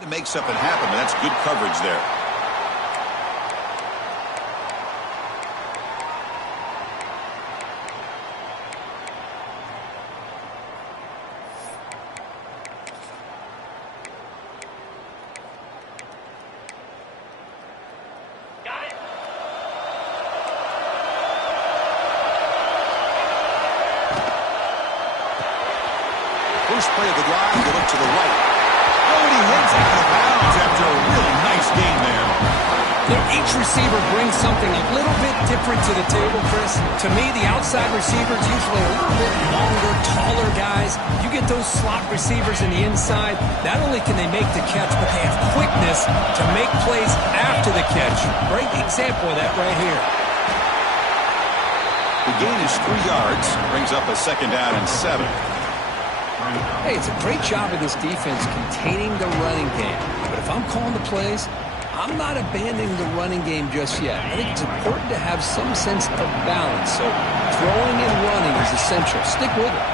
To make something happen, but that's good coverage there. First play of the drive, they look to the right. Oh, and he heads out of bounds after a really nice gain there. You know, each receiver brings something a little bit different to the table, Chris. To me, the outside receivers usually a little bit longer, taller guys. You get those slot receivers in the inside, not only can they make the catch, but they have quickness to make plays after the catch. Great example of that right here. The gain is 3 yards, brings up a 2nd down and 7. Hey, it's a great job of this defense containing the running game. But if I'm calling the plays, I'm not abandoning the running game just yet. I think it's important to have some sense of balance. So throwing and running is essential. Stick with it.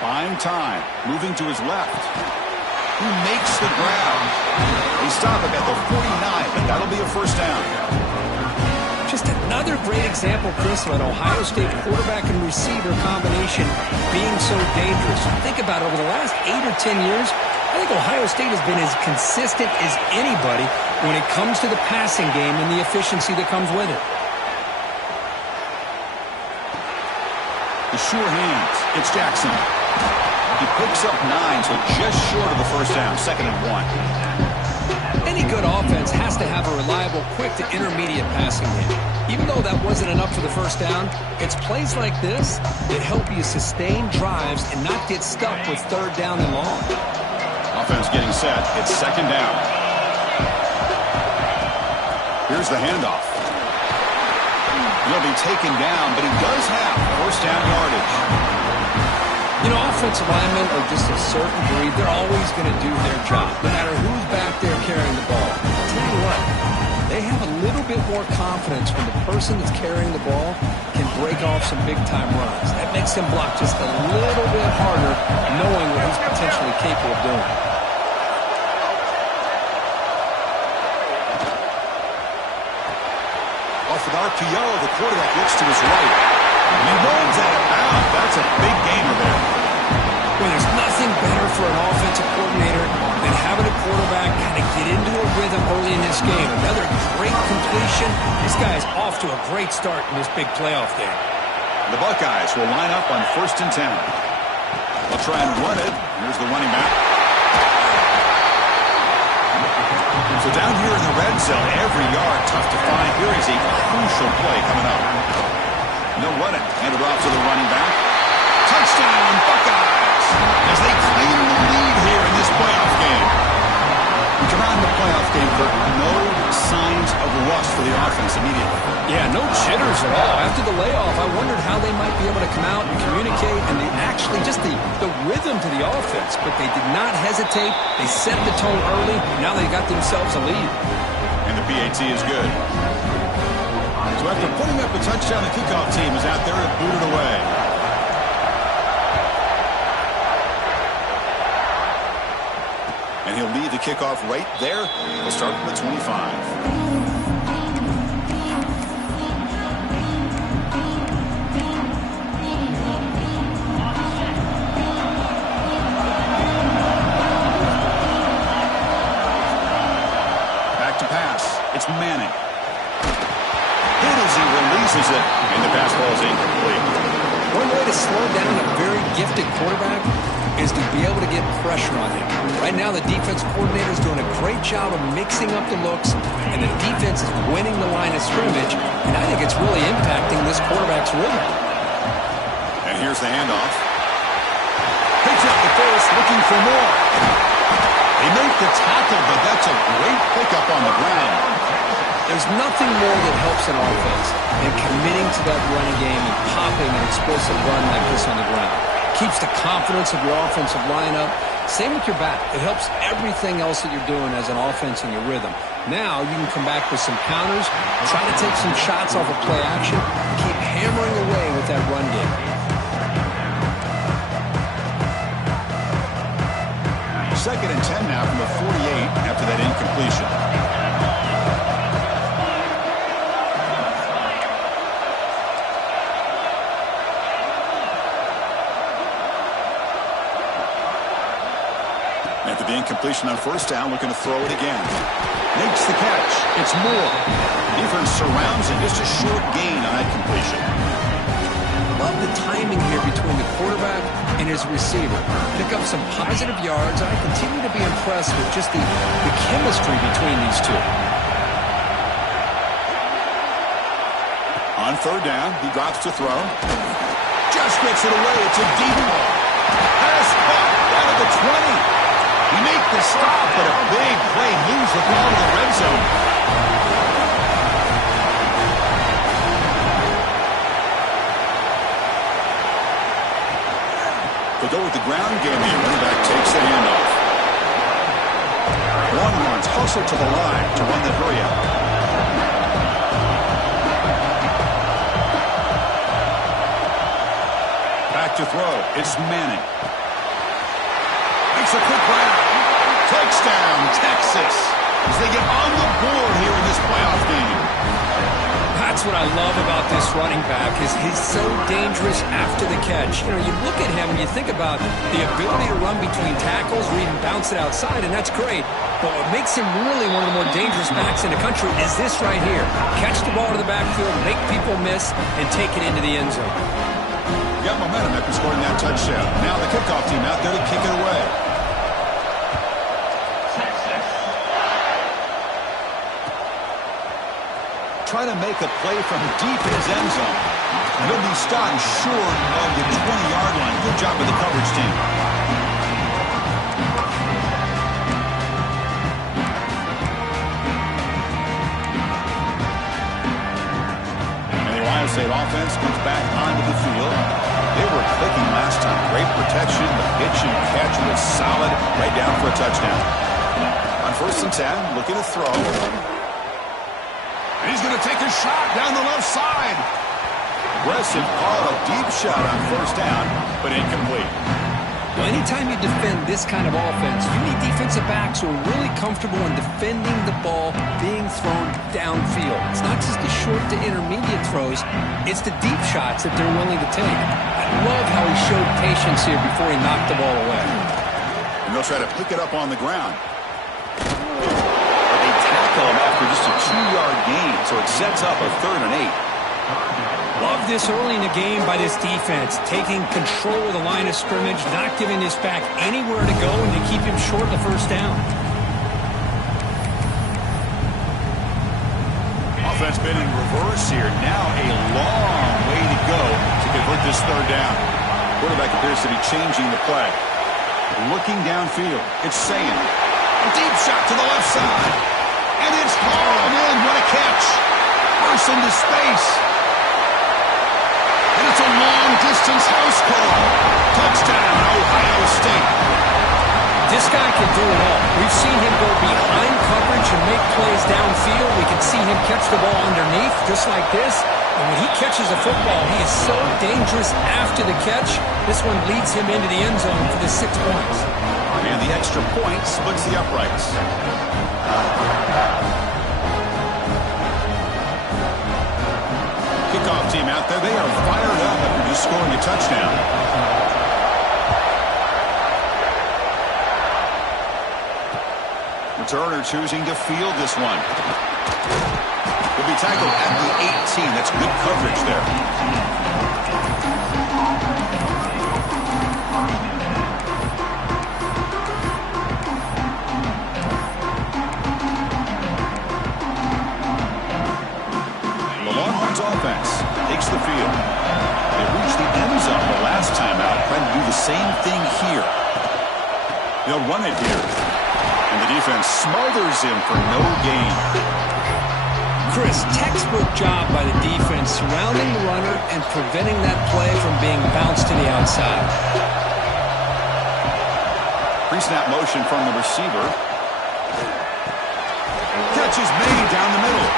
Buying time. Moving to his left. He makes the ground. They stop him at the 49, but that'll be a 1st down. Just another great example, Chris, of an Ohio State quarterback and receiver combination being so dangerous. Think about it, over the last 8 or 10 years, I think Ohio State has been as consistent as anybody when it comes to the passing game and the efficiency that comes with it. The sure hands. It's Jackson. He picks up 9, so just short of the 1st down, 2nd and 1. Any good offense has to have a reliable, quick to intermediate passing game. Even though that wasn't enough for the 1st down, it's plays like this that help you sustain drives and not get stuck with 3rd down and long. Offense getting set. It's 2nd down. Here's the handoff. He'll be taken down, but he does have 1st down yardage. You know, offensive linemen are just a certain breed. They're always going to do their job, no matter who's back there carrying the ball. I'll tell you what, they have a little bit more confidence when the person that's carrying the ball can break off some big-time runs. That makes them block just a little bit harder, knowing what he's potentially capable of doing. Off an RPO, the quarterback looks to his right. He runs out of bounds. That's a big gainer there. Well, there's nothing better for an offensive coordinator than having a quarterback kind of get into a rhythm early in this game. Another great completion. This guy is off to a great start in this big playoff game. The Buckeyes will line up on 1st and 10. They'll try and run it. Here's the running back. So down here in the red zone, every yard tough to find. Here is a crucial play coming up. No running. Handed off to the running back. Touchdown, Buckeyes! As they claim the lead here in this playoff game. We come out in the playoff game, Kirk. No signs of rust for the offense immediately. Yeah, no jitters at all. After the layoff, I wondered how they might be able to come out and communicate, and they actually just the rhythm to the offense. But they did not hesitate. They set the tone early. Now they got themselves a lead. And the PAT is good. So after putting up a touchdown, the kickoff team is out there to boot it away. And he'll lead the kickoff right there. He'll start from the 25. Back to pass. It's Manning. Hit as he releases it, and the pass ball is incomplete. One way to slow down a very gifted quarterback is to be able to get pressure on him. Right now, the defense coordinator is doing a great job of mixing up the looks, and the defense is winning the line of scrimmage, and I think it's really impacting this quarterback's rhythm. And here's the handoff. Picks up the first, looking for more. They make the tackle, but that's a great pickup on the ground. There's nothing more that helps an offense than committing to that running game and popping an explosive run like this on the ground. Keeps the confidence of your offensive lineup. Same with your back. It helps everything else that you're doing as an offense in your rhythm. Now you can come back with some counters, try to take some shots off of play action, keep hammering away with that run game. 2nd and 10 now from the 48 after that incompletion. After the incompletion on 1st down, looking to throw it again. Makes the catch. It's Moore. Defense surrounds it. Just a short gain on that completion. Love the timing here between the quarterback and his receiver. Pick up some positive yards. I continue to be impressed with just the chemistry between these two. On 3rd down, he drops to throw. Just gets it away. It's a deep ball. Pass caught out of the 20. He made the stop, but a big play moves the ball to the red zone. To go with the ground game, the running back takes the handoff. Longhorns hustle to the line to run the hurry out. Back to throw. It's Manning. Makes a quick round. Touchdown, Texas, as they get on the board here in this playoff game. That's what I love about this running back is he's so dangerous after the catch. You know, you look at him and you think about the ability to run between tackles or even bounce it outside, and that's great. But what makes him really one of the more dangerous backs in the country is this right here. Catch the ball to the backfield, make people miss, and take it into the end zone. Got momentum after scoring that touchdown. Now the kickoff team out there to kick it away. Trying to make a play from deep in his end zone. And he'll be stopped short of the 20-yard line. Good job with the coverage team. And the Ohio State offense comes back onto the field. They were clicking last time. Great protection. The pitch and catch was solid. Right down for a touchdown. On 1st and 10, looking to throw. And he's going to take a shot down the left side. Aggressive call, a deep shot on 1st down, but incomplete. Well, anytime you defend this kind of offense, you need defensive backs who are really comfortable in defending the ball being thrown downfield. It's not just the short to intermediate throws, it's the deep shots that they're willing to take. I love how he showed patience here before he knocked the ball away. And they'll try to pick it up on the ground. But they tackle him after just a 2-yard gain, so it sets up a 3rd and 8. Love this early in the game by this defense, taking control of the line of scrimmage, not giving this back anywhere to go, and to keep him short of the 1st down. Offense been in reverse here. Now a long way to go to convert this 3rd down. Quarterback appears to be changing the play. Looking downfield, it's Sayin. A deep shot to the left side. And it's hauled in. What a catch. Burst into space. And it's a long-distance house call. Touchdown, Ohio State. This guy can do it all. We've seen him go behind coverage and make plays downfield. We can see him catch the ball underneath, just like this. And when he catches a football, he is so dangerous after the catch. This one leads him into the end zone for the 6 points. And the extra point splits the uprights. Kickoff team out there. They are fired up after just scoring a touchdown. Returner choosing to field this one. Will be tackled at the 18. That's good coverage there. Offense takes the field. They reached the end zone the last time out. Trying to do the same thing here. They'll run it here. And the defense smothers him for no gain. Chris, textbook job by the defense surrounding the runner and preventing that play from being bounced to the outside. Pre-snap motion from the receiver. Catch is made down the middle.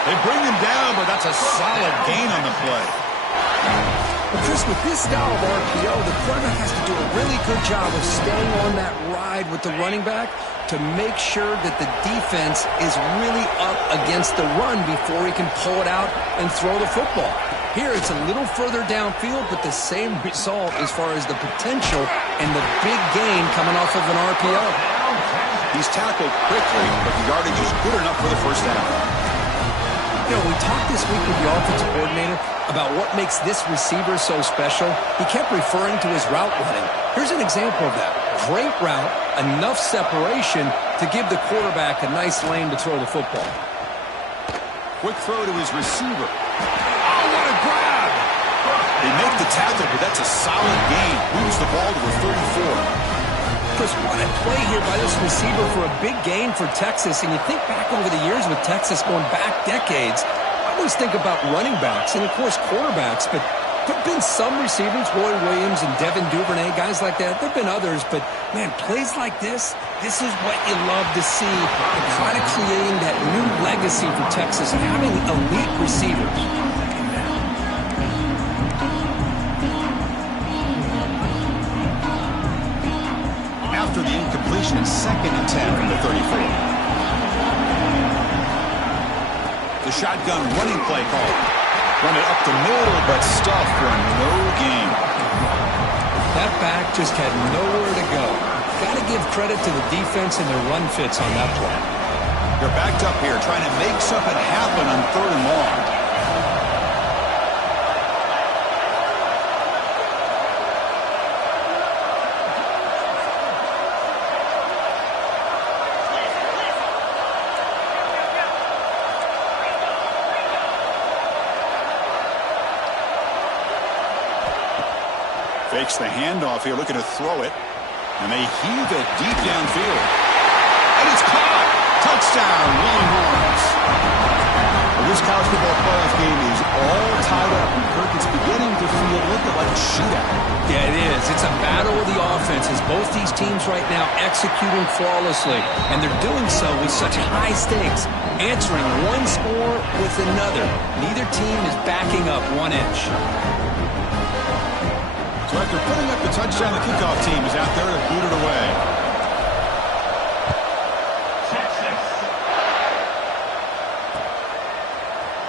They bring him down, but that's a solid gain on the play. But Chris, with this style of RPO, the quarterback has to do a really good job of staying on that ride with the running back to make sure that the defense is really up against the run before he can pull it out and throw the football. Here, it's a little further downfield, but the same result as far as the potential and the big gain coming off of an RPO. He's tackled quickly, but the yardage is good enough for the first down. You know, we talked this week with the offensive coordinator about what makes this receiver so special. He kept referring to his route running. Here's an example of that. Great route, enough separation to give the quarterback a nice lane to throw the football. Quick throw to his receiver. Oh, what a grab! They make the tackle, but that's a solid gain. Moves the ball to the 34. Chris, what a play here by this receiver for a big gain for Texas. And you think back over the years with Texas going back decades, I always think about running backs and, of course, quarterbacks. But there have been some receivers, Roy Williams and Devin Duvernay, guys like that. There have been others. But, man, plays like this is what you love to see. And kind of creating that new legacy for Texas of having elite receivers. After the incompletion, it's 2nd and 10 from the 34. The shotgun running play call. Run it up the middle, but stuffed for no gain. That back just had nowhere to go. Got to give credit to the defense and their run fits on that play. They're backed up here trying to make something happen on 3rd and long. Fakes the handoff here, looking to throw it. And they heave it deep downfield. And it's caught! Touchdown, Longhorns! Well, this college football playoff game is all tied up. And Kirk, it's beginning to feel a little bit like a shootout. Yeah, it is. It's a battle of the offenses. Both these teams right now executing flawlessly. And they're doing so with such high stakes. Answering one score with another. Neither team is backing up 1 inch. So after putting up the touchdown, the kickoff team is out there to boot it away.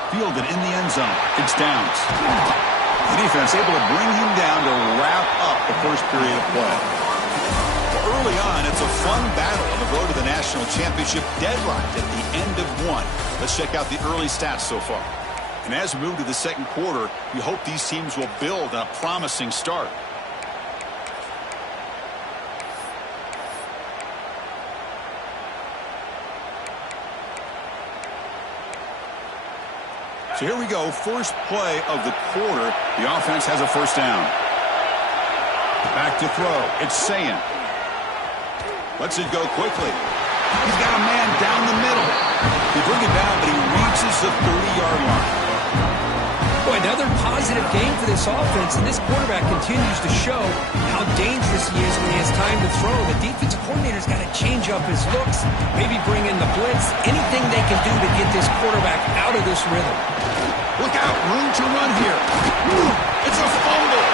Fielded in the end zone. It's downs. The defense able to bring him down to wrap up the first period of play. Well, early on, it's a fun battle on the road to the national championship, deadlocked at the end of 1. Let's check out the early stats so far. And as we move to the second quarter, we hope these teams will build on a promising start. So here we go, first play of the quarter. The offense has a first down. Back to throw. It's Sayin. Lets it go quickly. He's got a man down the middle. They bring him down, but he reaches the 30-yard line. Boy, another positive game for this offense, and this quarterback continues to show how dangerous he is when he has time to throw. The defensive coordinator's got to change up his looks, maybe bring in the blitz, anything they can do to get this quarterback out of this rhythm. Look out, room to run here. It's a fumble.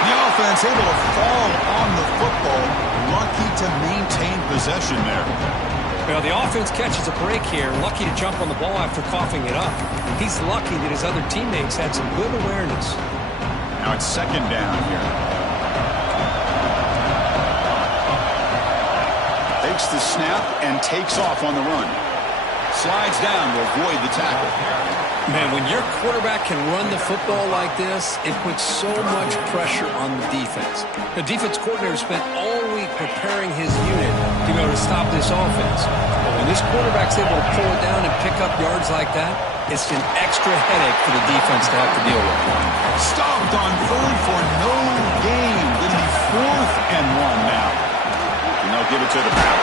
The offense able to fall on the football, lucky to maintain possession there. Well, the offense catches a break here, lucky to jump on the ball after coughing it up. He's lucky that his other teammates had some good awareness. Now it's second down here. Takes the snap and takes off on the run. Slides down to avoid the tackle. Man, when your quarterback can run the football like this, it puts so much pressure on the defense. The defense coordinator spent all week preparing his unit to be able to stop this offense. But when this quarterback's able to pull it down and pick up yards like that, it's an extra headache for the defense to have to deal with. Stopped on 3rd for no gain. Going to be 4th and 1 now. And they'll give it to the back.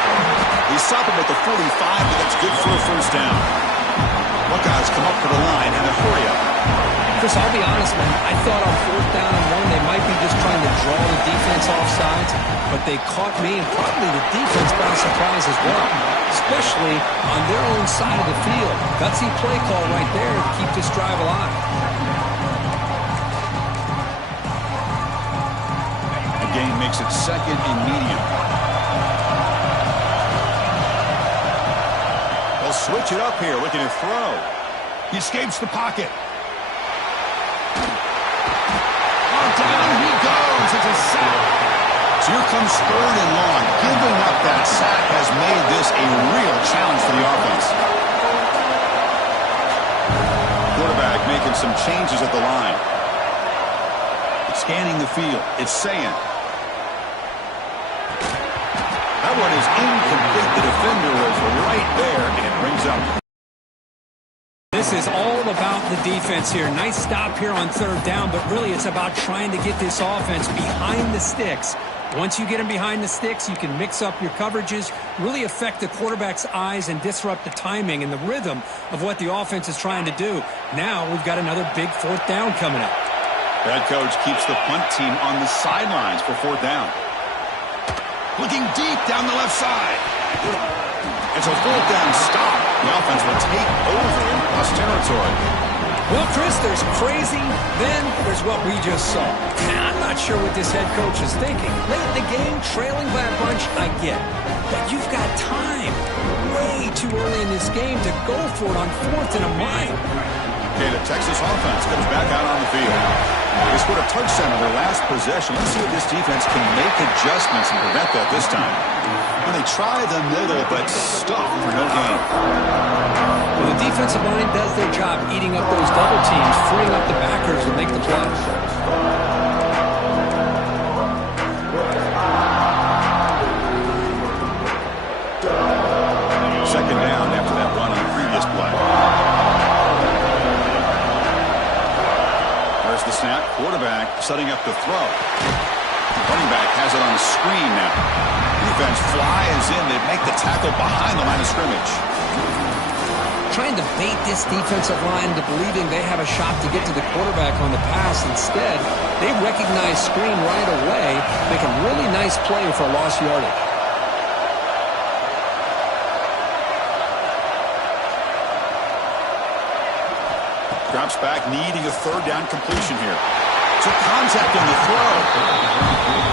He stopped him at the 45, but that's good for a first down. Buckeyes come up to the line and a hurry up. Chris, I'll be honest, man. I thought on 4th down and 1, they might be just trying to draw the defense off sides, but they caught me and probably the defense by surprise as well, especially on their own side of the field. Gutsy play call right there to keep this drive alive. gain makes it 2nd and medium. They'll switch it up here, looking to throw. He escapes the pocket. Oh, down he goes. It's a sack. So here comes 3rd and long. Giving up that sack has made this a real challenge for the offense. Quarterback making some changes at the line. Scanning the field. It's saying. That one is incomplete. The defender was right there, and it brings up. This is all about the defense here. Nice stop here on 3rd down, but really it's about trying to get this offense behind the sticks. Once you get them behind the sticks, you can mix up your coverages, really affect the quarterback's eyes and disrupt the timing and the rhythm of what the offense is trying to do. Now we've got another big 4th down coming up. Head coach keeps the punt team on the sidelines for 4th down. Looking deep down the left side. It's a 4th down stop. The offense will take over in cross territory. Well, Chris, there's crazy, then there's what we just saw. I'm not sure what this head coach is thinking. Late in the game, trailing by a bunch, I get. But you've got time, way too early in this game, to go for it on 4th and a mile. Okay, the Texas offense comes back out on the field. They scored a touchdown on their last possession. Let's see if this defense can make adjustments and prevent that this time. When they try the middle, but stuff for no gain. Well, the defensive line does their job eating up those double teams, freeing up the backers to make the play. 2nd down after that run on the previous play. There's the snap. Quarterback setting up the throw. Running back has it on the screen now. Defense flies in. They make the tackle behind the line of scrimmage. Trying to bait this defensive line into believing they have a shot to get to the quarterback on the pass. Instead, they recognize screen right away, make a really nice play for lost yardage. Drops back, needing a 3rd down completion here. Took contact on the throw.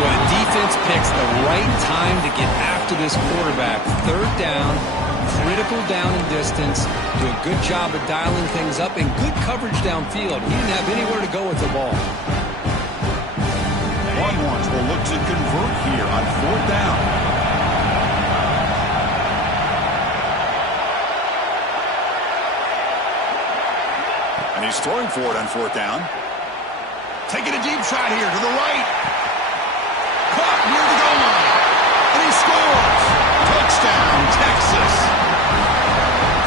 But the defense picks the right time to get after this quarterback. 3rd down, critical down and distance. Do a good job of dialing things up and good coverage downfield. He didn't have anywhere to go with the ball. Longhorns will look to convert here on 4th down. And he's throwing for it on 4th down. Taking a deep shot here to the right. Caught near the goal line. And he scores. Touchdown, Texas.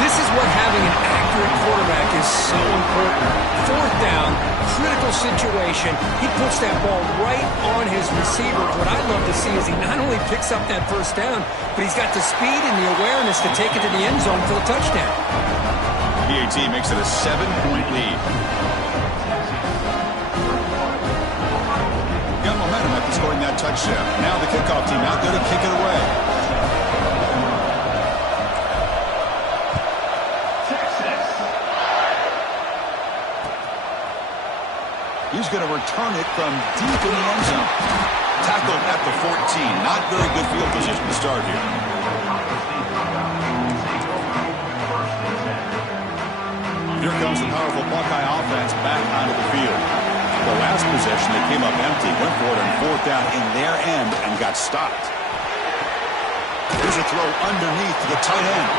This is what having an accurate quarterback is so important. 4th down, critical situation. He puts that ball right on his receiver. What I love to see is he not only picks up that 1st down, but he's got the speed and the awareness to take it to the end zone for the touchdown. PAT makes it a 7-point lead. Got momentum after scoring that touchdown. Now the kickoff team out there to kick it away. He's going to return it from deep in the end zone. Tackled at the 14. Not very good field position to start here. Here comes the powerful Buckeye offense back onto the field. The last possession, they came up empty, went for it on 4th down in their end and got stopped. Here's a throw underneath to the tight end.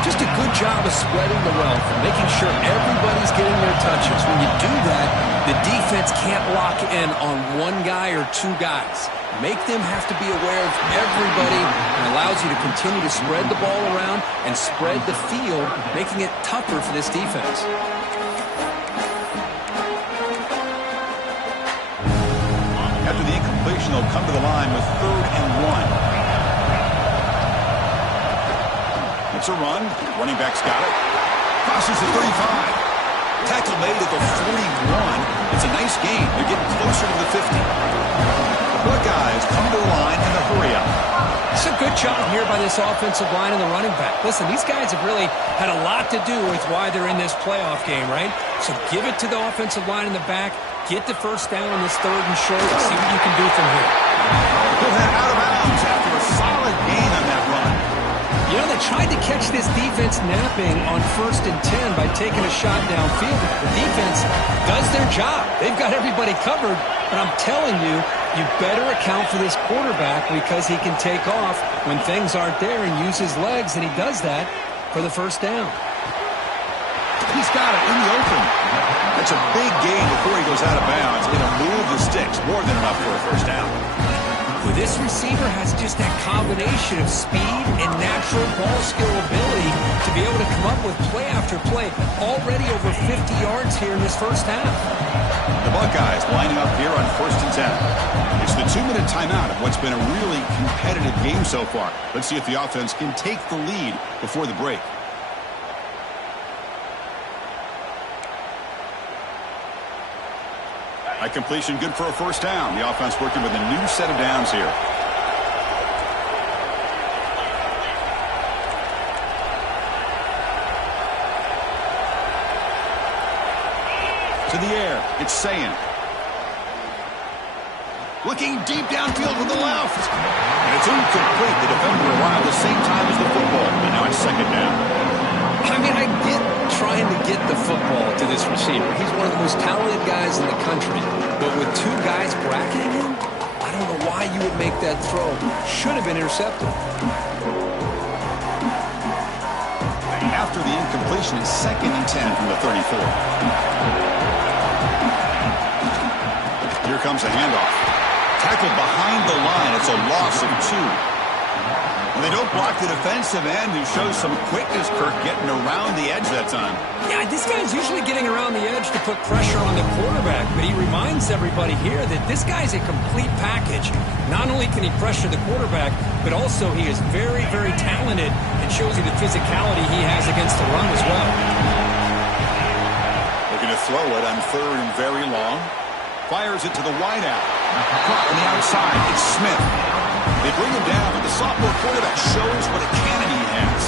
Just a good job of spreading the wealth, making sure everybody's getting their touches. When you do that, the defense can't lock in on one guy or 2 guys. Make them have to be aware of everybody, and allows you to continue to spread the ball around and spread the field, making it tougher for this defense. After the incompletion, they'll come to the line with 3rd and 1. It's a run. Running back's got it. Crosses the 35. Tackle made at the 41. It's a nice gain. They're getting closer to the 50. The Buckeyes come to the line in a hurry up. It's a good job here by this offensive line and the running back. Listen, these guys have really had a lot to do with why they're in this playoff game, right? So give it to the offensive line in the back. Get the first down on this 3rd and short and see what you can do from here. He'll head out of bounds after a solid gain on that run. You know, they tried to catch this defense napping on 1st and 10 by taking a shot downfield. The defense does their job. They've got everybody covered, but I'm telling you, you better account for this quarterback because he can take off when things aren't there and use his legs, and he does that for the first down. He's got it in the open. That's a big gain before he goes out of bounds. It'll move the sticks more than enough for a first down. Well, this receiver has just that combination of speed and natural ball skill ability to be able to come up with play after play. Already over 50 yards here in this first half. The Buckeyes lining up here on 1st and 10. It's the 2-minute timeout of what's been a really competitive game so far. Let's see if the offense can take the lead before the break. High completion, good for a first down. The offense working with a new set of downs here. To the air, it's Sayin. Looking deep downfield with the left. And it's incomplete. The defender arrived the same time as the football, and now it's 2nd down. I mean, I get trying to get the football to this receiver. He's one of the most talented guys in the country. But with 2 guys bracketing him, I don't know why you would make that throw. Should have been intercepted. After the incompletion, it's 2nd and 10 from the 34. Here comes a handoff. Tackled behind the line. It's a loss of 2. And they don't block the defensive end, who shows some quickness, Kirk, getting around the edge that time. Yeah, this guy's usually getting around the edge to put pressure on the quarterback, but he reminds everybody here that this guy's a complete package. Not only can he pressure the quarterback, but also he is very, very talented and shows you the physicality he has against the run as well. Looking to throw it on 3rd and very long. Fires it to the wideout. Caught on the outside. It's Smith. They bring him down, but the sophomore quarterback shows what a cannon he has.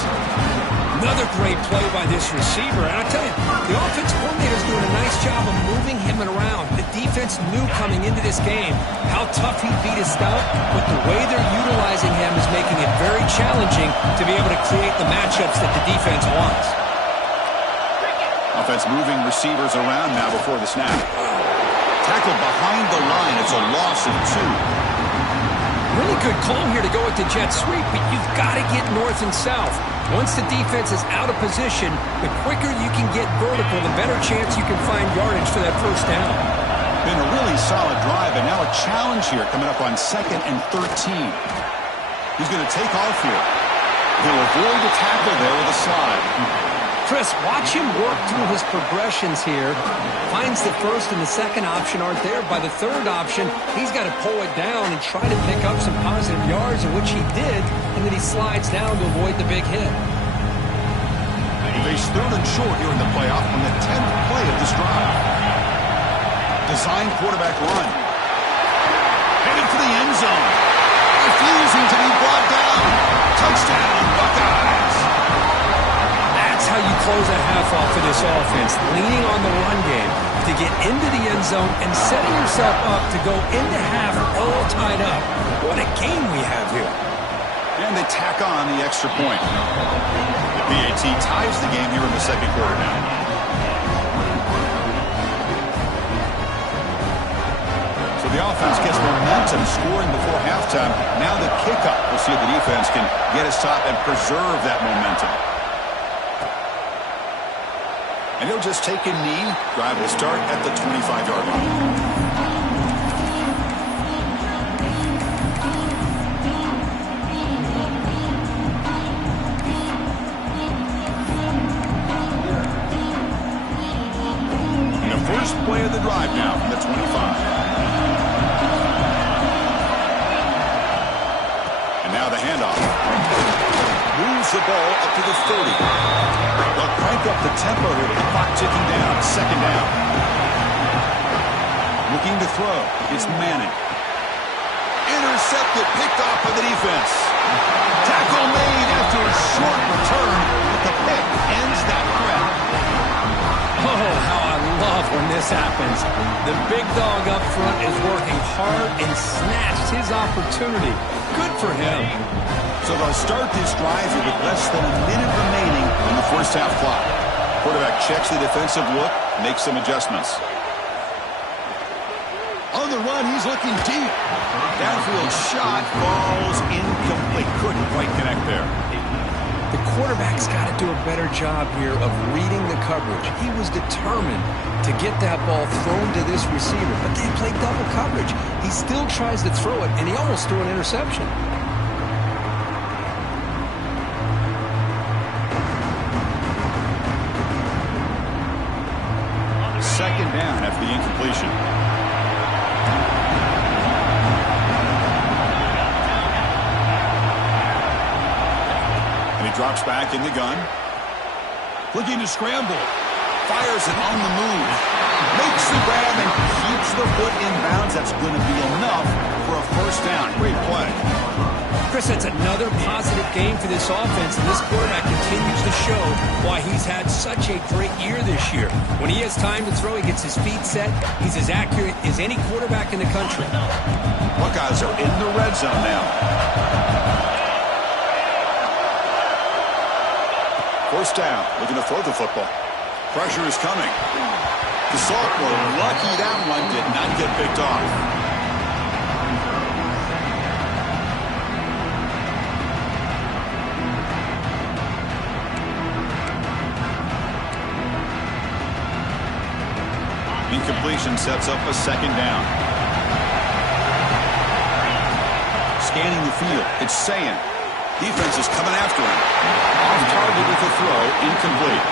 Another great play by this receiver. And I tell you, the offense coordinator is doing a nice job of moving him around. The defense knew coming into this game how tough he'd be to stop, but the way they're utilizing him is making it very challenging to be able to create the matchups that the defense wants. Offense moving receivers around now before the snap. Tackled behind the line. It's a loss of 2. Really good call here to go with the jet sweep, but you've got to get north and south. Once the defense is out of position, the quicker you can get vertical, the better chance you can find yardage for that first down. Been a really solid drive, and now a challenge here coming up on 2nd and 13. He's going to take off here. He'll avoid the tackle there with a slide. Chris, watch him work through his progressions here. Finds the 1st and the 2nd option aren't there. By the 3rd option, he's got to pull it down and try to pick up some positive yards, in which he did, and then he slides down to avoid the big hit. He faced 3rd and short here in the playoff on the 10th play of this drive. Design quarterback run. Headed for the end zone. Refusing to be brought down. Touchdown, Buckeyes. That's how you close a half off for this offense, leaning on the run game to get into the end zone and setting yourself up to go into half all tied up. What a game we have here. And they tack on the extra point. The PAT ties the game here in the 2nd quarter now. So the offense gets momentum, scoring before halftime. Now the kickoff. We'll see if the defense can get a stop and preserve that momentum. And he'll just take a knee. Drive will start at the 25-yard line. First play of the drive now from the 25. And now the handoff. Moves the ball up to the 30. They'll crank up the tempo here with the clock ticking down. 2nd down. Looking to throw. It's Manning. Intercepted, picked off by the defense. Tackle made after a short return, but the pick ends that threat. Oh, how I love when this happens. The big dog up front is working hard and snatched his opportunity. Good for him. So they'll start this drive here with less than a minute remaining on the first half clock. Quarterback checks the defensive look, makes some adjustments. On the run, he's looking deep. Downfield shot falls incomplete. Couldn't quite connect there. The quarterback's got to do a better job here of reading the coverage. He was determined to get that ball thrown to this receiver, but they played double coverage. He still tries to throw it, and he almost threw an interception. Second down after the incompletion. And he drops back in the gun. Looking to scramble. Fires it on the move. Makes the grab and keeps the foot in bounds. That's going to be enough for a first down. Great play. Chris, that's another positive game for this offense, and this quarterback continues to show why he's had such a great year this year. When he has time to throw, he gets his feet set. He's as accurate as any quarterback in the country. Buckeyes are in the red zone now. First down, looking to throw the football. Pressure is coming. Gasol, lucky that one did not get picked off. Incompletion sets up a second down. Scanning the field, it's Sayan. Defense is coming after him. Off target with the throw, incomplete.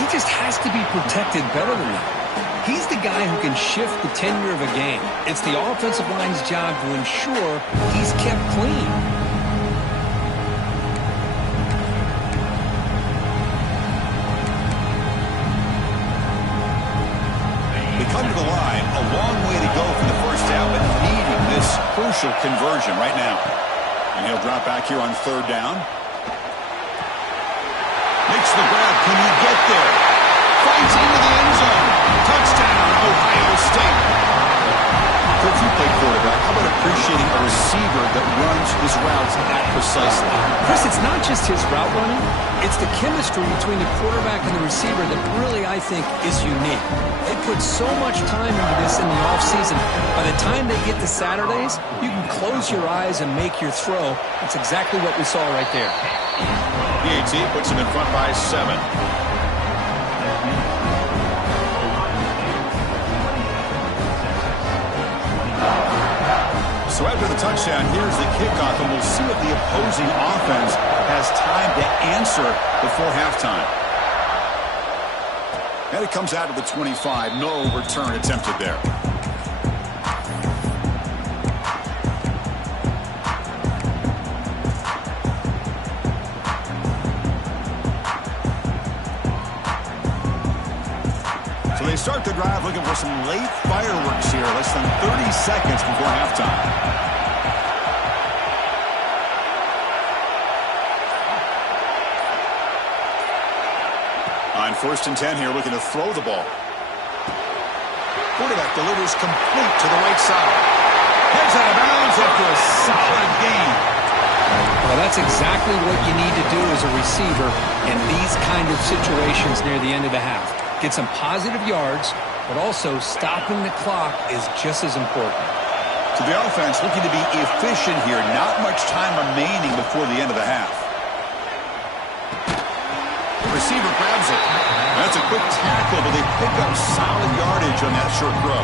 He just has to be protected better than that. He's the guy who can shift the tenure of a game. It's the offensive line's job to ensure he's kept clean. Come to the line, a long way to go for the first down, but needing this crucial conversion right now. And he'll drop back here on third down. Makes the grab. Can he get there? Finds into the end zone. Touchdown, Ohio State. If you play quarterback, how about appreciating a receiver that runs his routes that precisely? Chris, it's not just his route running. It's the chemistry between the quarterback and the receiver that really, I think, is unique. They put so much time into this in the offseason. By the time they get to Saturdays, you can close your eyes and make your throw. That's exactly what we saw right there. PAT puts him in front by 7. So after the touchdown, here's the kickoff, and we'll see if the opposing offense has time to answer before halftime. And it comes out of the 25. No return attempted there. So they start the drive looking for some late fireworks here. Less than 30 seconds before halftime. On 1st and 10 here, looking to throw the ball. Quarterback delivers complete to the right side. Heads out of bounds after a solid gain. Well, that's exactly what you need to do as a receiver in these kind of situations near the end of the half. Get some positive yards, but also stopping the clock is just as important. So the offense looking to be efficient here. Not much time remaining before the end of the half. The receiver grabs it. That's a quick tackle, but they pick up solid yardage on that short throw.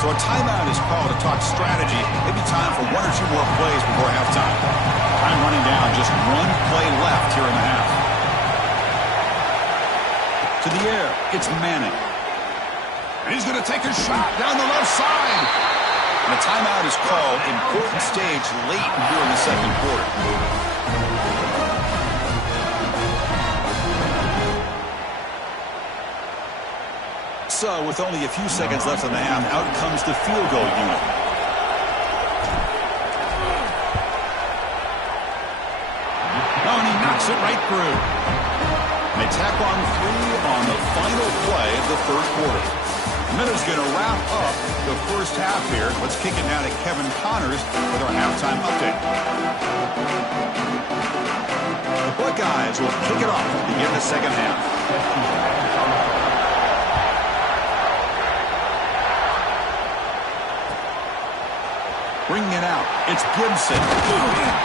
So a timeout is called to talk strategy. Maybe time for 1 or 2 more plays before halftime. Time running down. Just 1 play left here in the half. To the air. It's Manning. And he's going to take a shot down the left side. And a timeout is called. Important stage late here in the second quarter. So, with only a few seconds left in the half, out comes the field goal unit. Puts it right through. And they tack on 3 on the final play of the third quarter. Minutes going to wrap up the first half here. Let's kick it now to Kevin Connors with our halftime update. The Buckeyes will kick it off to begin the second half. Bringing it out, it's Gibson.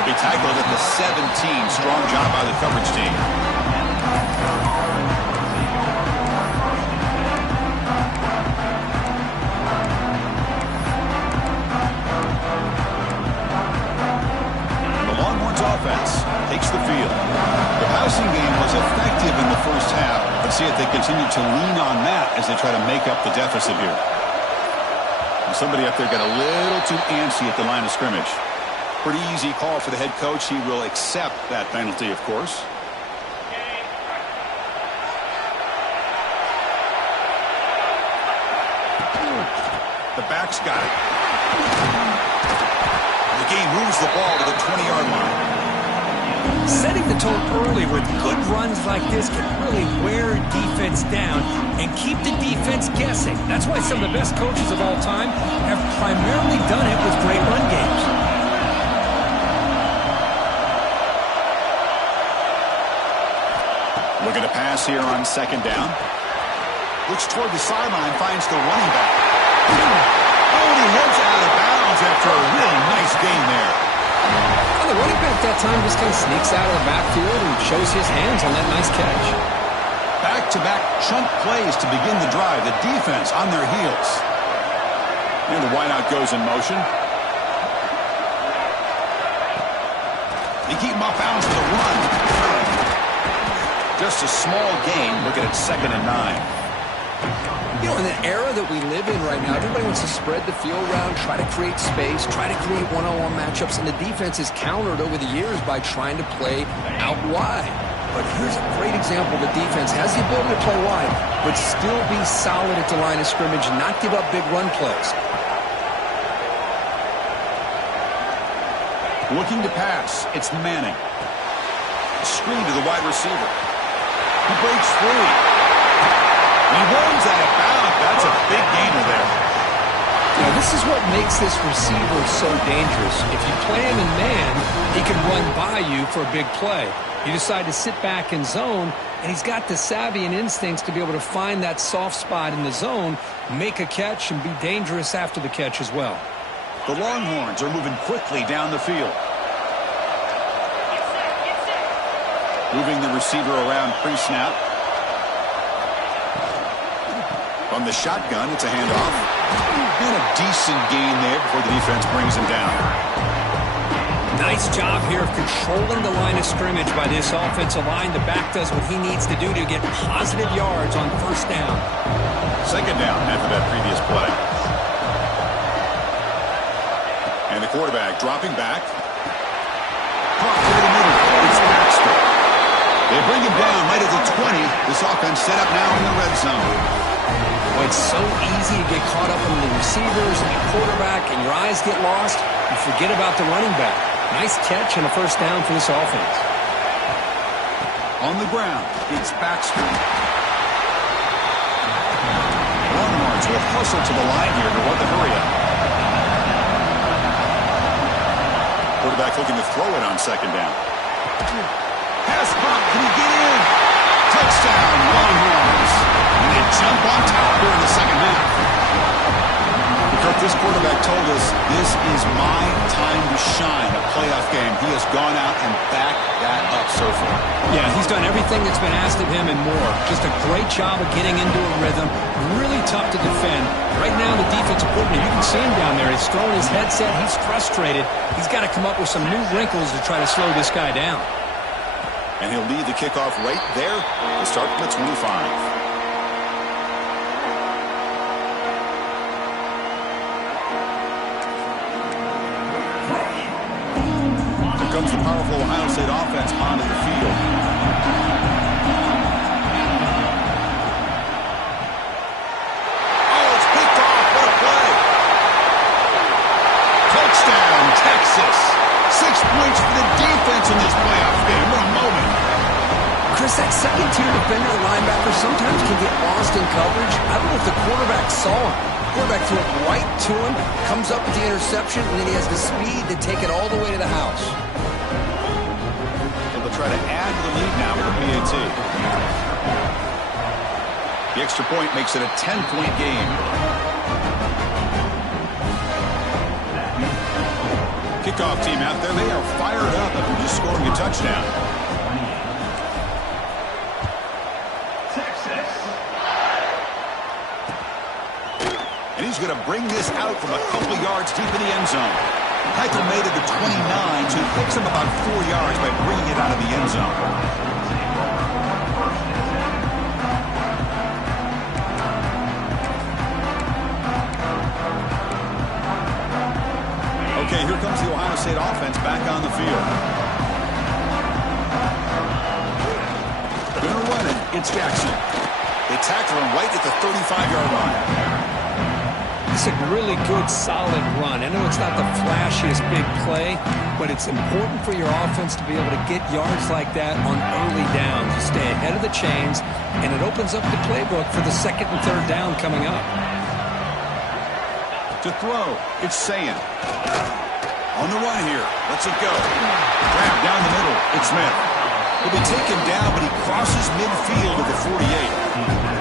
He tackled at the 17. Strong job by the coverage team. The Longhorns offense takes the field. The passing game was effective in the first half. Let's see if they continue to lean on that as they try to make up the deficit here. Somebody up there got a little too antsy at the line of scrimmage. Pretty easy call for the head coach. He will accept that penalty, of course. The back's got it. The game moves the ball to the 20-yard line. Setting the tone early with good runs like this can really wear a defense down and keep the defense guessing. That's why some of the best coaches of all time have primarily done it with great run games. Looking to pass here on second down. Looks toward the sideline, finds the running back. Oh, and he heads out of bounds after a really nice gain there. Well, the running back that time just kind of sneaks out of the backfield and shows his hands on that nice catch. Back-to-back chunk plays to begin the drive. The defense on their heels. And the wideout goes in motion. They keep him off bounds for the run. Just a small gain. Looking at 2nd and 9. You know, in the era that we live in right now, everybody wants to spread the field around, try to create space, try to create one-on-one matchups, and the defense is countered over the years by trying to play out wide. But here's a great example. The defense has the ability to play wide, but still be solid at the line of scrimmage, not give up big run plays. Looking to pass. It's Manning. Screen to the wide receiver. He breaks free. He runs out of bounds. That's a big gainer there. Now, this is what makes this receiver so dangerous. If you play him in man, he can run by you for a big play. You decide to sit back in zone, and he's got the savvy and instincts to be able to find that soft spot in the zone, make a catch, and be dangerous after the catch as well. The Longhorns are moving quickly down the field. Moving the receiver around pre-snap. From the shotgun, it's a handoff. And a decent gain there before the defense brings him down. Nice job here of controlling the line of scrimmage by this offensive line. The back does what he needs to do to get positive yards on first down. Second down after that previous play. And the quarterback dropping back. Caught through the middle. It's Baxter. They bring him down right at the 20. This offense set up now in the red zone. Well, it's so easy to get caught up in the receivers and the quarterback, and your eyes get lost. You forget about the running back. Nice catch and a first down for this offense. On the ground, it's Baxter. Longhorns will hustle to the line here to run the hurry up. Quarterback looking to throw it on second down. Pass pop, can he get in? Touchdown, Longhorns. And they jump on top here in the second half. Kirk, this quarterback told us this is my time to shine, a playoff game. He has gone out and backed that up so far. Yeah, he's done everything that's been asked of him and more. Just a great job of getting into a rhythm. Really tough to defend. Right now, the defensive coordinator, you can see him down there. He's throwing his headset. He's frustrated. He's got to come up with some new wrinkles to try to slow this guy down. And he'll lead the kickoff right there to start from the 25. Comes the powerful Ohio State offense onto the field. Oh, it's picked off. What a play. Touchdown, Texas. 6 points for the defense in this playoff game. What a moment. defender, the linebacker, sometimes can get lost in coverage. I don't know if the quarterback saw him. Quarterback threw it right to him, comes up with the interception, and then he has the speed to take it all the way to the house. So they'll try to add to the lead now with the PAT. The extra point makes it a 10-point game. Kickoff team out there, they are fired up after just scoring a touchdown. And he's going to bring this out from a couple yards deep in the end zone. Tackle made at the 29, so he picks him about 4 yards by bringing it out of the end zone. Okay, here comes the Ohio State offense back on the field. Going to run it. It's Jackson. They tackle him right at the 35-yard line. It's a really good, solid run. I know it's not the flashiest big play, but it's important for your offense to be able to get yards like that on early downs. You stay ahead of the chains, and it opens up the playbook for the second and third down coming up. To throw, it's Sayin. On the run here. Let's it go. Grab down the middle. It's Smith. He'll be taken down, but he crosses midfield to the 48.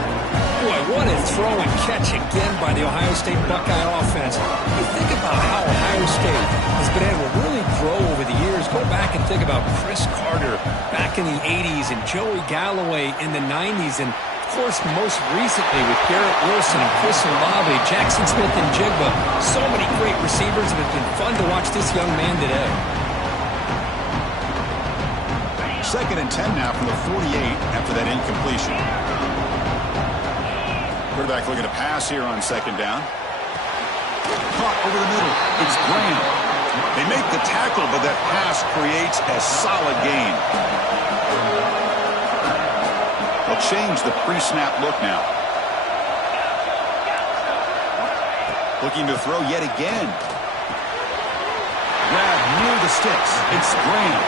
Boy, what a throw and catch again by the Ohio State Buckeye offense. You think about how Ohio State has been able to really grow over the years. Go back and think about Chris Carter back in the 80s and Joey Galloway in the 90s. And, of course, most recently with Garrett Wilson and Chris Olave, Jackson Smith and Jigba. So many great receivers, and it's been fun to watch this young man today. 2nd and 10 now from the 48 after that incompletion. Quarterback looking to pass here on 2nd down. Caught over the middle. It's Graham. They make the tackle, but that pass creates a solid gain. They'll change the pre-snap look now. Looking to throw yet again. Grab near the sticks. It's Graham.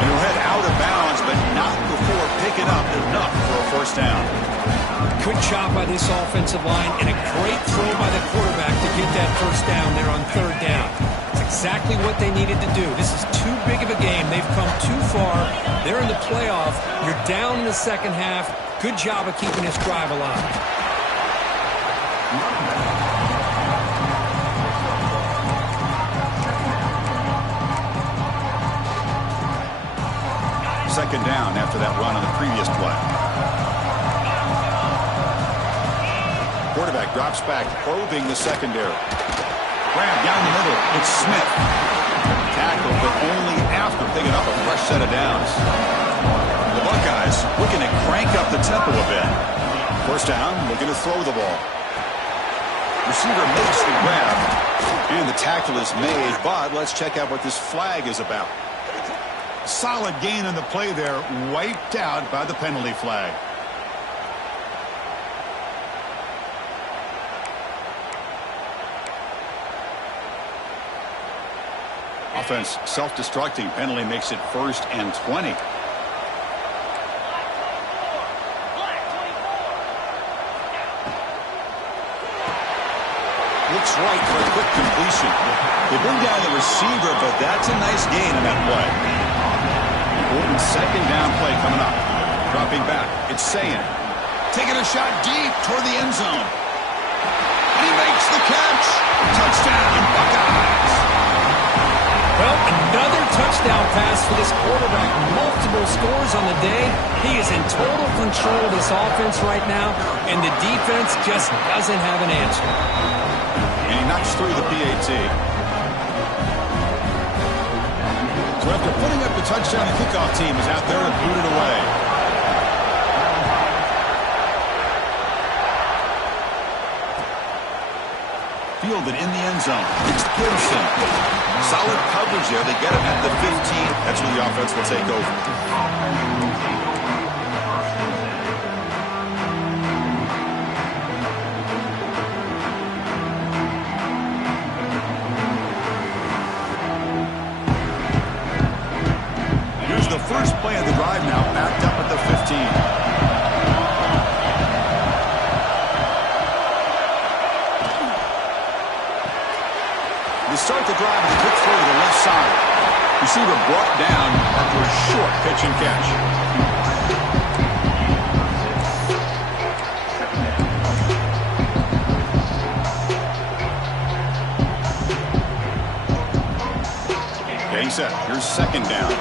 And he'll head out of bounds, but not before picking up enough for a first down. Good job by this offensive line and a great throw by the quarterback to get that first down there on 3rd down. It's exactly what they needed to do. This is too big of a game. They've come too far. They're in the playoff. You're down in the second half. Good job of keeping this drive alive. Second down after that run on the previous play. Quarterback drops back, probing the secondary. Grab down the middle. It's Smith. Tackle, but only after picking up a fresh set of downs. The Buckeyes looking to crank up the tempo a bit. First down, looking to throw the ball. Receiver makes the grab, and the tackle is made, but let's check out what this flag is about. Solid gain on the play there, wiped out by the penalty flag. Offense self-destructing. Penalty makes it 1st and 20. Looks right for a quick completion. They bring down the receiver, but that's a nice gain on that play. Important 2nd down play coming up. Dropping back. It's Sayin. Taking a shot deep toward the end zone. And he makes the catch. Touchdown, Buckeyes. Well, another touchdown pass for this quarterback. Multiple scores on the day. He is in total control of this offense right now, and the defense just doesn't have an answer. And he knocks through the PAT. So after putting up the touchdown, the kickoff team is out there to boot it away. Fielded in the end zone. It's Gibson. Solid coverage there. They get him at the 15. That's where the offense will take over. Here's the first play of the drive now, backed up at the 15. receiver brought down after a short pitch and catch. Getting set. Here's second down.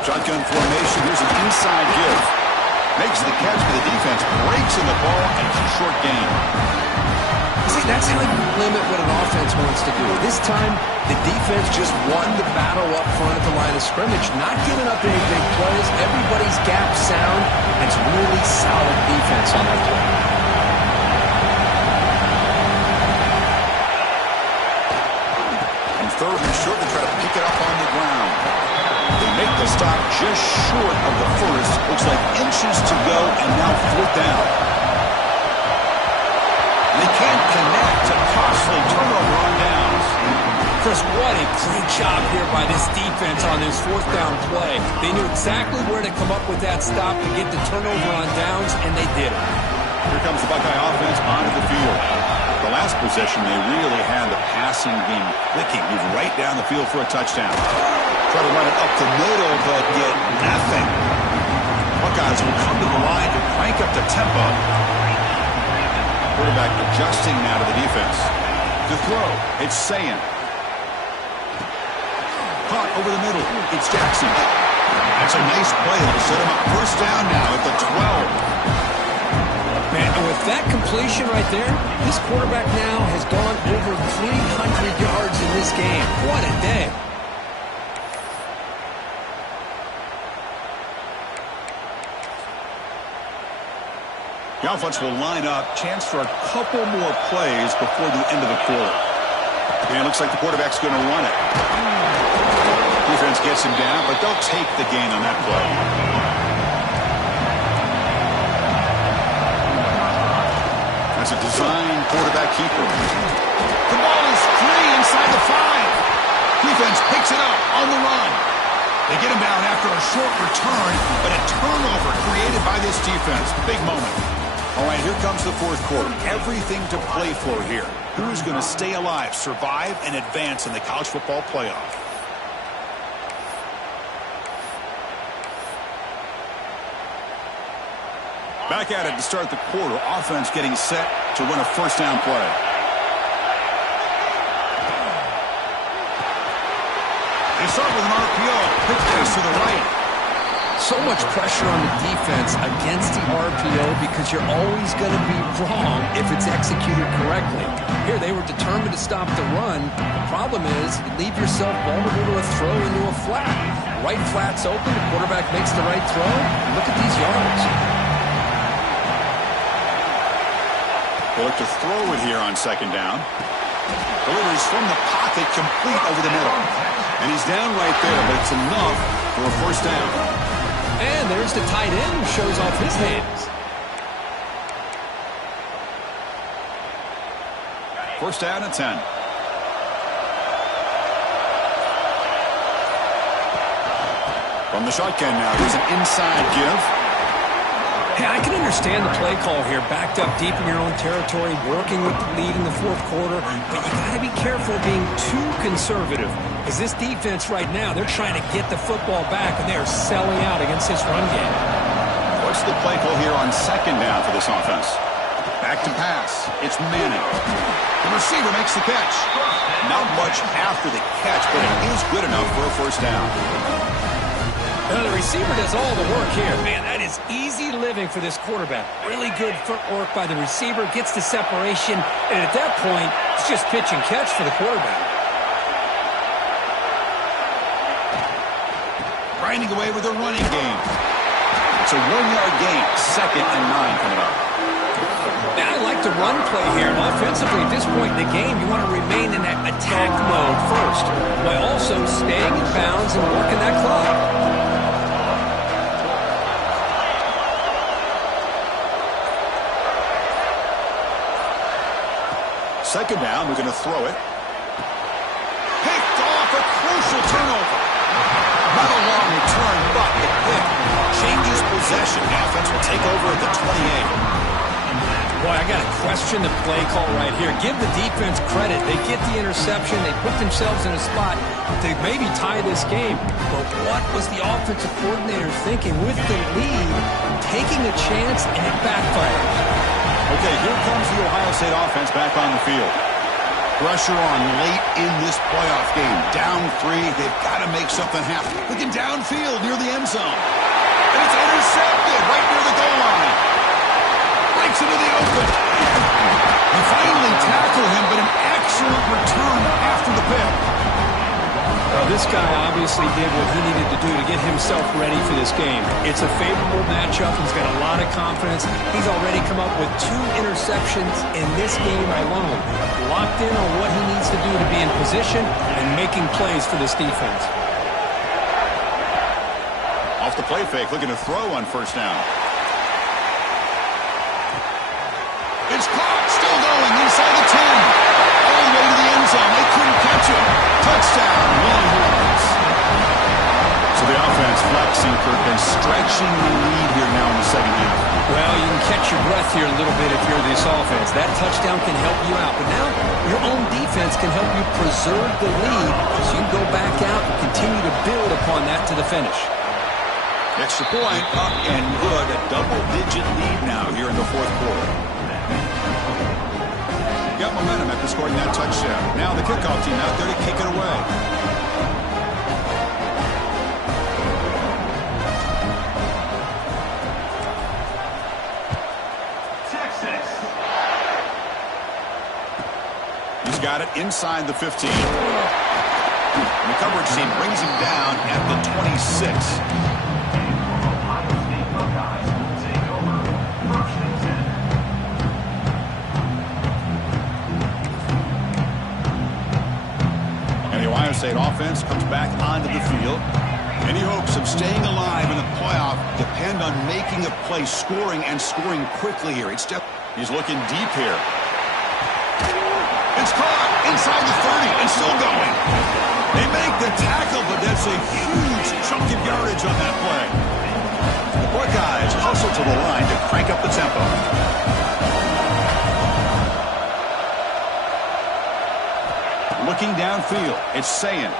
Shotgun formation. Here's an inside give. Makes the catch, but the defense breaks in the ball, and it's a short gain. See, that's how you limit what an offense wants to do. This time, the defense just won the battle up front at the line of scrimmage, not giving up any big plays. Everybody's gap sound, and it's really solid defense on that play. And third and short, they try to pick it up on the ground. They make the stop just short of the first. Looks like inches to go, and now fourth down. They can't connect to costly turnover on downs. Chris, what a great job here by this defense on this fourth down play. They knew exactly where to come up with that stop to get the turnover on downs, and they did it. Here comes the Buckeye offense onto the field. The last possession, they really had the passing game clicking. Move right down the field for a touchdown. Try to run it up the middle, but get nothing. Buckeyes will come to the line to crank up the tempo. Quarterback adjusting now to the defense. To throw, it's Sayan. Caught over the middle, it's Jackson. That's a nice play. It'll set him up first down now at the 12. Man, and with that completion right there, this quarterback now has gone over 300 yards in this game. What a day. The offense will line up. Chance for a couple more plays before the end of the quarter. And it looks like the quarterback's going to run it. Defense gets him down, but they'll take the gain on that play. That's a design quarterback keeper. The ball is free inside the 5. Defense picks it up on the run. They get him down after a short return, but a turnover created by this defense. Big moment. All right, here comes the fourth quarter. Everything to play for here. Who's going to stay alive, survive, and advance in the college football playoff? Back at it to start the quarter. Offense getting set to run a first down play. They start with an RPO. Quick pass to the right. So much pressure on the defense against the RPO because you're always going to be wrong if it's executed correctly. Here, they were determined to stop the run. The problem is you leave yourself vulnerable to a throw into a flat. Right flat's open. The quarterback makes the right throw. Look at these yards. They look to throw it here on second down. Delivers from the pocket, complete over the middle. And he's down right there, but it's enough for a first down. And there's the tight end who shows off his hands. First down at 10. From the shotgun now, here's an inside give. Hey, I can understand the play call here, backed up deep in your own territory, working with the lead in the fourth quarter, but you got to be careful of being too conservative, because this defense right now, they're trying to get the football back, and they are selling out against this run game. What's the play call here on second down for this offense? Back to pass. It's Manning. The receiver makes the catch. Not much after the catch, but it is good enough for a first down. Now, the receiver does all the work here. Man, that is easy living for this quarterback. Really good footwork by the receiver, gets the separation, and at that point, it's just pitch and catch for the quarterback. Grinding away with a running game. It's a 1-yard gain. 2nd and 9 coming up. Now, I like the run play here. Offensively, at this point in the game, you want to remain in that attack mode first, while also staying in bounds and working that clock. Second down, we're going to throw it. Picked off, a crucial turnover. Not a long return, but the pick changes possession. The offense will take over at the 28. Boy, I got to question the play call right here. Give the defense credit. They get the interception. They put themselves in a spot to maybe tie this game. But what was the offensive coordinator thinking with the lead, taking a chance, and it backfired? Okay, here comes the Ohio State offense back on the field. Pressure on late in this playoff game. Down 3, they've got to make something happen. Looking downfield near the end zone. And it's intercepted right near the goal line. Breaks into the open. They finally tackle him, but an excellent return after the pick. This guy obviously did what he needed to do to get himself ready for this game. It's a favorable matchup. He's got a lot of confidence. He's already come up with 2 interceptions in this game alone. Locked in on what he needs to do to be in position and making plays for this defense. Off the play fake, looking to throw on first down. It's caught, still going inside the 10. All the way to the end zone. They couldn't catch him. Touchdown, Longhorns. So the offense flexing, Kirk, and stretching the lead here now in the second half. Well, you can catch your breath here a little bit if you're this offense. That touchdown can help you out. But now your own defense can help you preserve the lead so you can go back out and continue to build upon that to the finish. Extra point up and good. A double-digit lead now here in the fourth quarter. Got momentum after scoring that touchdown. Now the kickoff team out there to kick it away. Texas. He's got it inside the 15. And the coverage team brings him down at the 26. Ohio State offense comes back onto the field. Any hopes of staying alive in the playoff depend on making a play, scoring, and scoring quickly here. He's looking deep here. It's caught inside the 30 and still going. They make the tackle, but that's a huge chunk of yardage on that play. The Buckeyes hustle to the line to crank up the tempo. Looking downfield, it's saying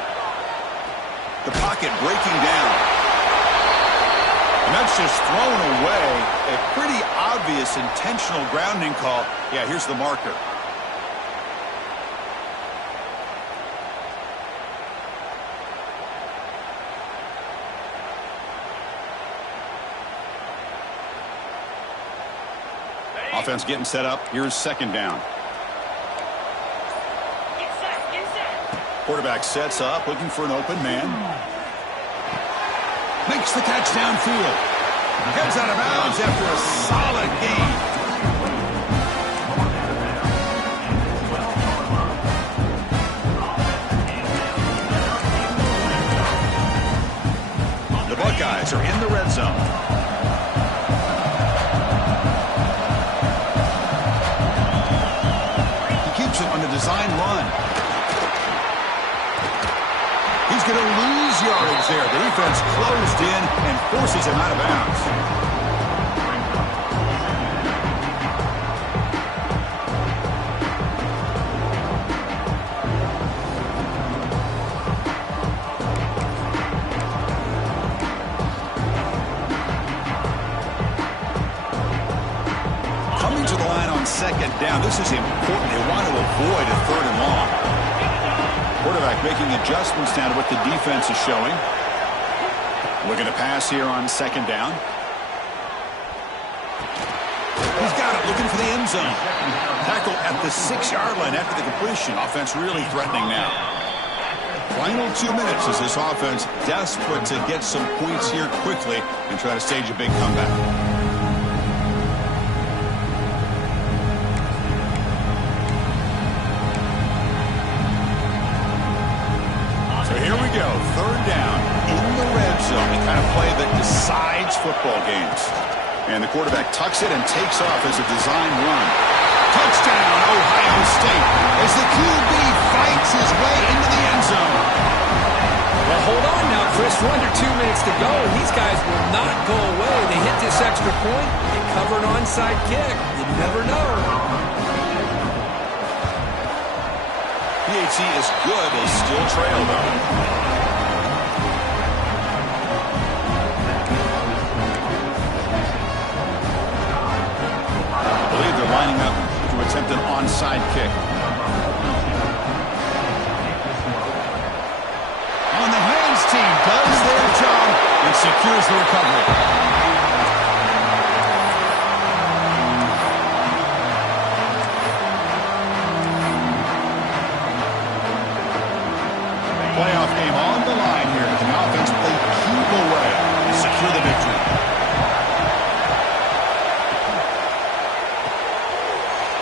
the pocket breaking down. And that's just thrown away. A pretty obvious intentional grounding call. Yeah, here's the marker. Offense getting set up. Here's second down. Quarterback sets up, looking for an open man. Makes the catch downfield. Heads out of bounds after a solid gain. The Buckeyes are in the red zone. He keeps it on the design run. He's going to lose yardage there. The defense closed in and forces him out of bounds. Coming to the line on second down. This is important. They want to avoid a third and long. Quarterback making adjustments now to what the defense is showing. Looking to pass here on second down. He's got it, looking for the end zone. Tackle at the 6-yard line after the completion. Offense really threatening now. Final 2 minutes as this offense desperate to get some points here quickly and try to stage a big comeback. Go. Third down in the red zone. The kind of play that decides football games. And the quarterback tucks it and takes off as a design run. Touchdown, Ohio State, as the QB fights his way into the end zone. Well, hold on now, Chris. We're under 2 minutes to go. These guys will not go away. They hit get this extra point, they cover an onside kick. You never know. PAT is good. They still trail, though. Lining up to attempt an onside kick. On the hands team does their job and secures the recovery. Playoff game on the line here. Can the offense play keep away and secure the victory?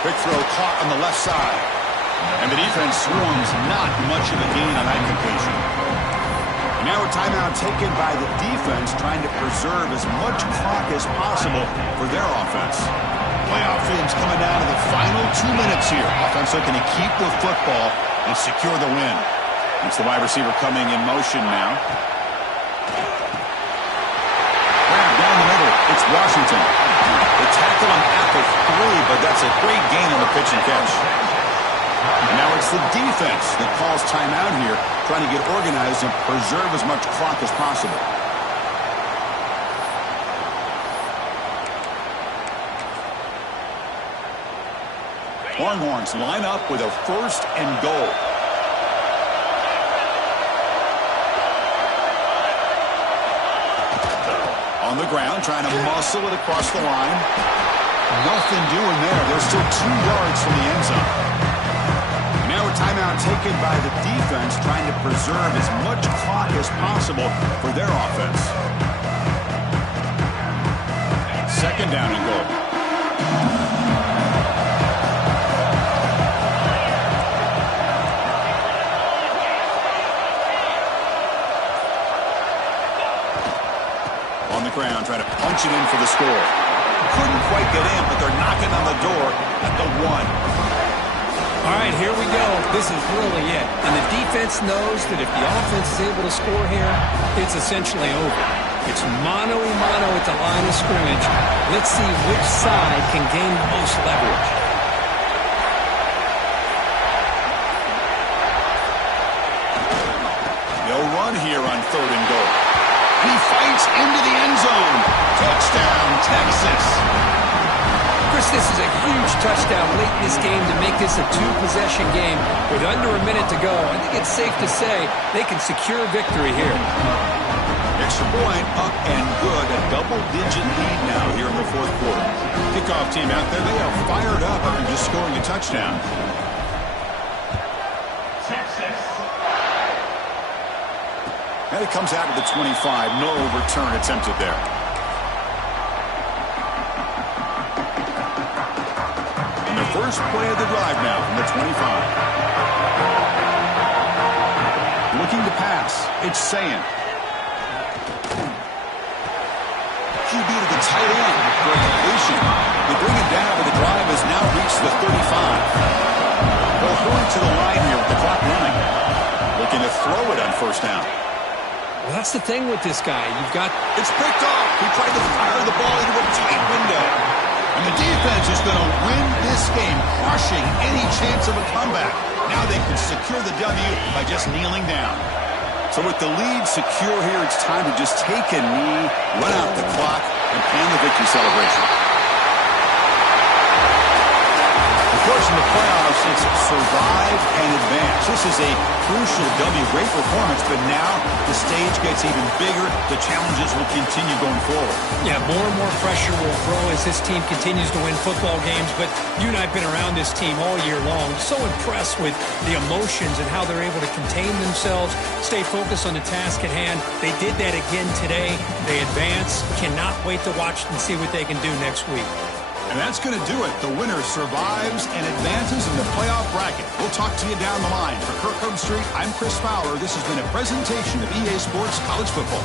Quick throw caught on the left side. And the defense swarms, not much of a gain on that completion. And now a timeout taken by the defense, trying to preserve as much clock as possible for their offense. Playoff games coming down to the final 2 minutes here. Offense looking to keep the football and secure the win. It's the wide receiver coming in motion now. Grab down the middle. It's Washington. They tackle him at the 3, but that's a great gain on the pitch and catch. And now it's the defense that calls timeout here, trying to get organized and preserve as much clock as possible. Longhorns line up with a 1st and goal. On the ground, trying to muscle it across the line. Nothing doing there. They're still 2 yards from the end zone. Now a timeout taken by the defense, trying to preserve as much clock as possible for their offense. 2nd down and goal. Ground, trying to punch it in for the score. Couldn't quite get in, but they're knocking on the door at the 1. All right, here we go. This is really it. And the defense knows that if the offense is able to score here, it's essentially over. It's mano-a-mano at the line of scrimmage. Let's see which side can gain the most leverage. No run here on 3rd and goal. He fights into the end zone. Touchdown, Texas. Chris, this is a huge touchdown late in this game to make this a 2-possession game with under a minute to go. I think it's safe to say they can secure victory here. Extra point up and good. A double-digit lead now here in the 4th quarter. Kickoff team out there, they are fired up after just scoring a touchdown. And it comes out of the 25. No return attempted there. And the first play of the drive now from the 25. Looking to pass. It's Sayin. QB to the tight end for a completion. They bring it down, but the drive has now reached the 35. They'll hurry to the line here with the clock running. Looking to throw it on 1st down. Well, that's the thing with this guy. You've got... It's picked off. He tried to fire the ball into a tight window. And the defense is going to win this game, crushing any chance of a comeback. Now they can secure the W by just kneeling down. So with the lead secure here, it's time to just take a knee, run out the clock, and plan the victory celebration. Of course, in the playoffs, it's survive and advance. This is a crucial W. Great performance, but now the stage gets even bigger. The challenges will continue going forward. Yeah, more and more pressure will grow as this team continues to win football games. But you and I have been around this team all year long. So impressed with the emotions and how they're able to contain themselves, stay focused on the task at hand. They did that again today. They advance. Cannot wait to watch and see what they can do next week. And that's going to do it. The winner survives and advances in the playoff bracket. We'll talk to you down the line. For Kirk Herbstreit, I'm Chris Fowler. This has been a presentation of EA Sports College Football.